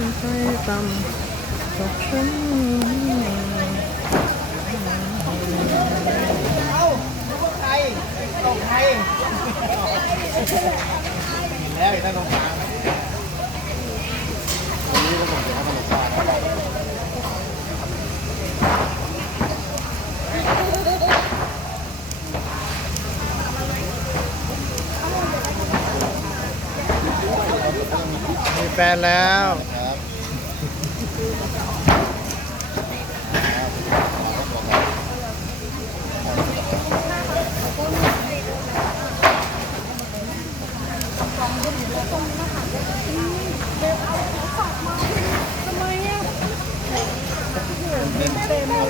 ตำตกฉันเอ้านึกว่าใครตกใครเห็นแล้วอยู่ด้านตรงกลางอันนี้ก็ผมจะเอาขนมปังมีแฟนแล้ว ครับเอา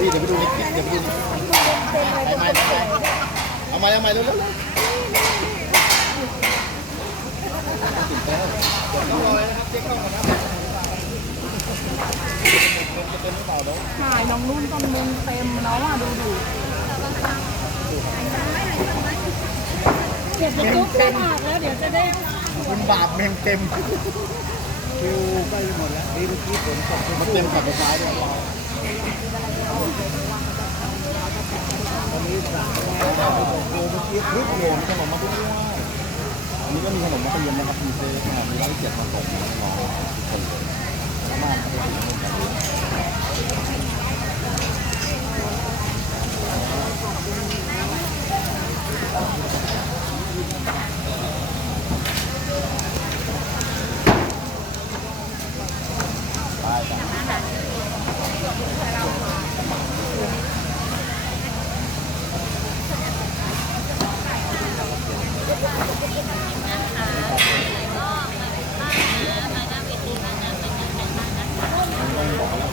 พี่เดี๋ยวไปดูนคลิปเดี๋ยวไปดูนไปไหมไปไหมเอามาเอามาเร็วๆเร็วๆติดแล้วเดี๋ยวต้องรอเลยนะครับเช็คกล้องก่อนนะจะเต็มหรือเปล่ายน้องนุ่นตอนมุงเต็มแล้วอะดูดูเก็บตุ๊กเต็มหมดแล้วเดี๋ยวจะได้ บาปเมงเต็มคิวใกล้หมดแล้วนี่เมื่อกี้ฝนตกมันเต็มขับไปซ้ายด้วยวันนี้สั่งมาโอ้เมื่อกี้รึกโหนขนมมาด้วยอันนี้ก็มีขนมมัธยมนะครับมีเซฟนะครับ หมอแล้ว